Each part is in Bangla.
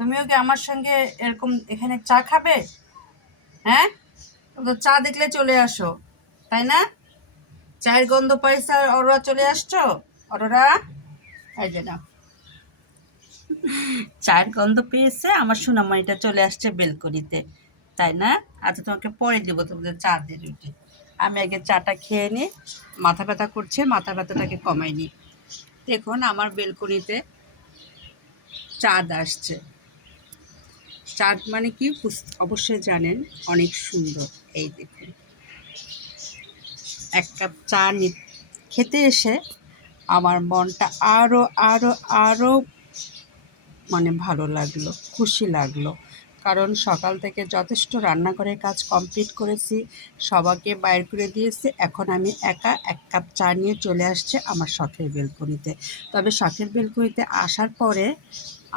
তুমিও কি আমার সঙ্গে এরকম এখানে চা খাবে? হ্যাঁ, তো চা দেখলে চলে আসো, তাই না? চায়ের গন্ধ পাইছে আর অরোরা চলে আসছো। অরোরা, এই যে না, চায়ের গন্ধ পেয়েছে আমার সোনামণিটা চলে আসছে বেলকনিতে, তাই না? আচ্ছা, তোমাকে পরে দিব তোমাদের চা দিয়ে রুটি। আমি আগে চাটা খেয়ে নিই, মাথা ব্যথা করছে, মাথা ব্যথাটাকে কমাই নিই। দেখুন আমার বেলকনিতে চাঁদ আসছে। চাঁদ মানে কি অবশ্যই জানেন, অনেক সুন্দর। এই দেখুন, এক কাপ চা খেতে এসে আমার মনটা আরও আরও আরও মানে ভালো লাগলো, খুশি লাগলো। কারণ সকাল থেকে যথেষ্ট রান্নাঘরের কাজ কমপ্লিট করেছি, সবাইকে বাইর করে দিয়েছি। এখন আমি একা এক কাপ চা নিয়ে চলে আসছে আমার শখের বেলকনিতে। তবে শখের বেলকনিতে আসার পরে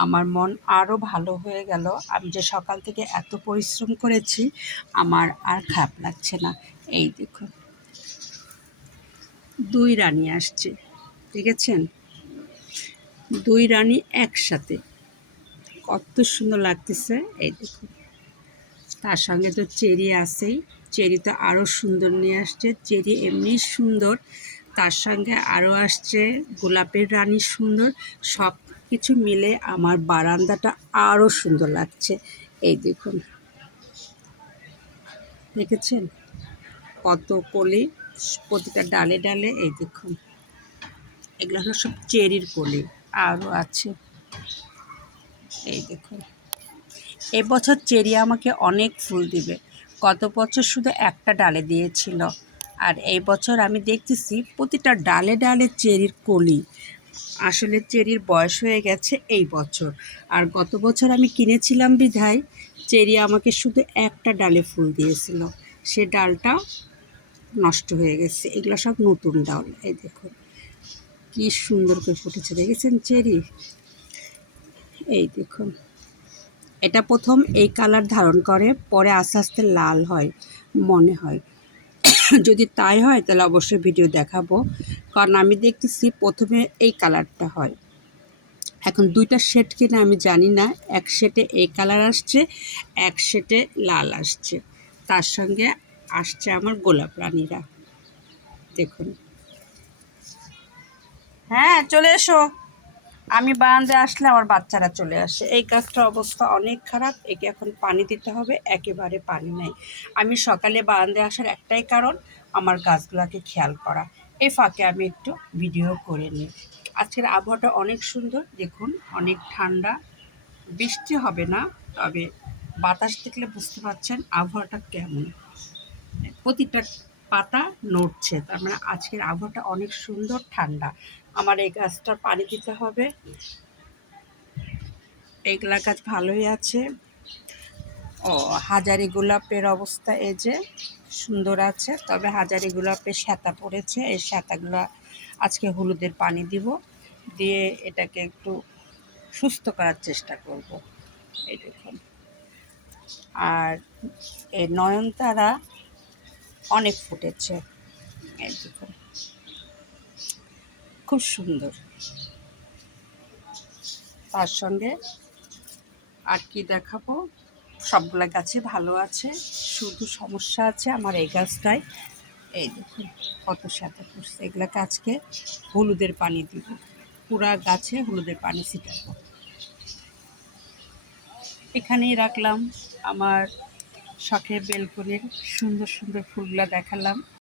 আমার মন আরও ভালো হয়ে গেল। আমি যে সকাল থেকে এত পরিশ্রম করেছি, আমার আর খারাপ লাগছে না। এই দেখুন, 2 রানী আসছে, দেখেছেন? 2 রানী একসাথে, কত সুন্দর লাগতেছে। এই দেখুন, তার সঙ্গে তো চেরি আছেই, চেরি তো আরও সুন্দর নিয়ে আসছে। চেরি এমনি সুন্দর, তার সঙ্গে আরও আসছে গোলাপের রানী সুন্দর। সব কিছু মিলে আমার বারান্দাটা আরও সুন্দর লাগছে। এই দেখুন, দেখেছেন কত কলি, প্রতিটা ডালে ডালে। এই দেখুন, এগুলো হলো সব চেরির কলি, আরও আছে। এই দেখুন, এবছর চেরি আমাকে অনেক ফুল দিবে। গত বছর শুধু একটা ডালে দিয়েছিল, আর এই বছর আমি দেখতেছি প্রতিটা ডালে ডালে চেরির কলি। আসলে চেরির বয়স হয়ে গেছে এই বছর, আর গত বছর আমি কিনেছিলাম বিধায় চেরি আমাকে শুধু একটা ডালে ফুল দিয়েছিল, সে ডালটা নষ্ট হয়ে গেছে। এগুলো সব নতুন ডাল। এই দেখুন কি সুন্দর করে ফুটেছে, দেখেছেন চেরি? এই দেখুন, এটা প্রথম এই কালার ধারণ করে, পরে আস্তে আস্তে লাল হয় মনে হয়। যদি তাই হয় তাহলে অবশ্যই ভিডিও দেখাবো, কারণ আমি দেখতেছি প্রথমে এই কালারটা হয়। এখন 2টা শেড কিনা আমি জানি না, এক শেডে এই কালার আসছে, এক শেডে লাল আসছে, তার সঙ্গে আসছে আমার গোলাপ রানীরা। দেখুন, হ্যাঁ চলে এসো। আমি বারান্দায় আসলে আমার বাচ্চারা চলে আসে। এই গাছটার অবস্থা অনেক খারাপ, একে এখন পানি দিতে হবে, একেবারে পানি নাই। আমি সকালে বারান্দায় আসার একটাই কারণ, আমার গাছগুলোকে খেয়াল করা। এই ফাঁকে আমি একটু ভিডিও করে নিই। আজকের আবহাওয়াটা অনেক সুন্দর, দেখুন অনেক ঠান্ডা, বৃষ্টি হবে না, তবে বাতাস দেখলে বুঝতে পারছেন আবহাওয়াটা কেমন। প্রতিটা পাতা নড়ছে, তার মানে আজকের আবহাওয়াটা অনেক সুন্দর, ঠান্ডা। আমার এই গাছটা পানি দিতে হবে। এইগুলা গাছ ভালোই আছে। ও, হাজারি গোলাপের অবস্থা এই যে সুন্দর আছে, তবে হাজারি গোলাপের শ্যাতা পড়েছে। এই শ্যাতাগুলো আজকে হলুদের পানি দিব, দিয়ে এটাকে একটু সুস্থ করার চেষ্টা করব। এই দেখুন, আর এই নয়নতারা অনেক ফুটেছে। এই দেখুন, খুব সুন্দর। তার সঙ্গে আর কি দেখাবো, সবগুলা গাছে ভালো আছে, শুধু সমস্যা আছে আমার এই গাছটায়। এই দেখুন কত সাদা পড়ছে, এগুলাকে আজকে হলুদের পানি দিব, পুরা গাছে হলুদের পানি ছিটাবো। এখানেই রাখলাম আমার শখের বেলকনির সুন্দর সুন্দর ফুলগুলা দেখালাম।